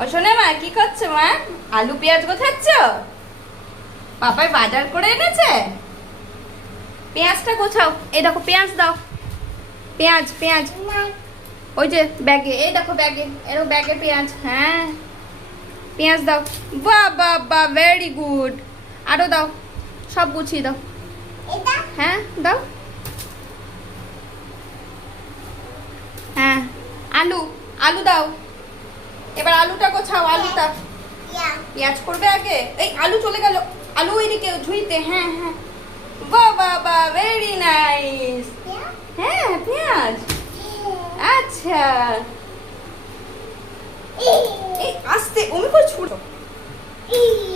ও শোনে মা, কি করছো মা? আলু পেঁয়াজ গোছাচ্ছ? পাপাই বাজার করে এনেছে। পেঁয়াজটা গোছাও। এই দেখো পেঁয়াজ দাও। পেঁয়াজ পেঁয়াজ ওই যে ব্যাগে, এই দেখো ব্যাগে, এরকম ব্যাগে পেঁয়াজ। হ্যাঁ পেঁয়াজ দাও। বাহ বাহ বাহ, ভেরি গুড। আরো দাও, সব গুছিয়ে দাও। হ্যাঁ দাও। হ্যাঁ আলু, আলু দাও। এবার আলুটা গোছাও। আলুটা পেঁয়াজ করবে আগে। এই আলু চলে গেল, আলু এদিকে ঝুড়িতে। হ্যাঁ হ্যাঁ, বাহ বাহ বাহ, ভেরি নাইস। হ্যাঁ পেঁয়াজ, আচ্ছা। এই আস্তে, ওমি করে ছুড়ো।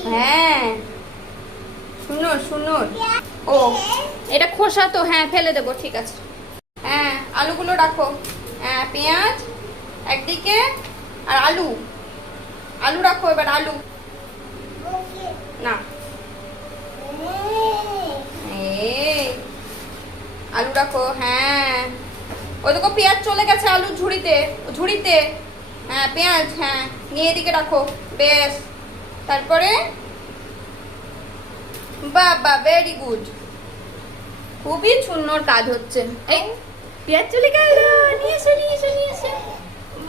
হ্যাঁ শুনো শুনো। ও এটা খোসা তো, হ্যাঁ ফেলে দেবো, ঠিক আছে। হ্যাঁ আলুগুলো রাখো। হ্যাঁ পেঁয়াজ একদিকে, আর আলু, আলু রাখো। এবার আলু না, এই আলু রাখো। হ্যাঁ ওই দেখো পেঁয়াজ চলে গেছে আলু ঝুড়িতে, ঝুড়িতে। হ্যাঁ পেঁয়াজ, হ্যাঁ নিয়ে এদিকে রাখো। বেশ, তারপরে বাবা ভেরি গুড, খুবই সুন্দর কাজ হচ্ছে। এই পেঁয়াজ চলে গেল, নিয়ে এসো নিয়ে এসো নিয়ে এসো।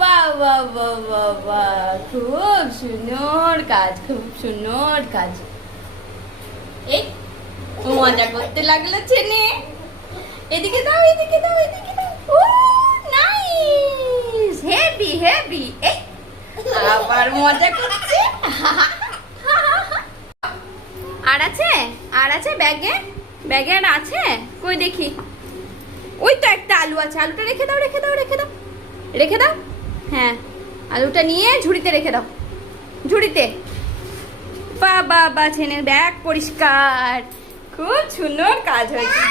বাহ বাহ বাহ বাহ বাহ, খুব সুন্দর কাজ, খুব সুন্দর কাজ। এই মজা করতে লাগলো ছেলে। এদিকে দাও এদিকে দাও এদিকে দাও। ও নাইস, হেভি হেভি। এই আবার মজা করছে। আর আছে, আর আছে ব্যাগে, ব্যাগে আর আছে কই দেখি। ওই তো একটা আলু আছে, আলুটা রেখে দাও রেখে দাও রেখে দাও রেখে দাও। হ্যাঁ আলুটা নিয়ে ঝুড়িতে রেখে দাও, ঝুড়িতে। বা বা বা, ছেলের ব্যাগ পরিষ্কার, খুব সুন্দর কাজ হয়েছে।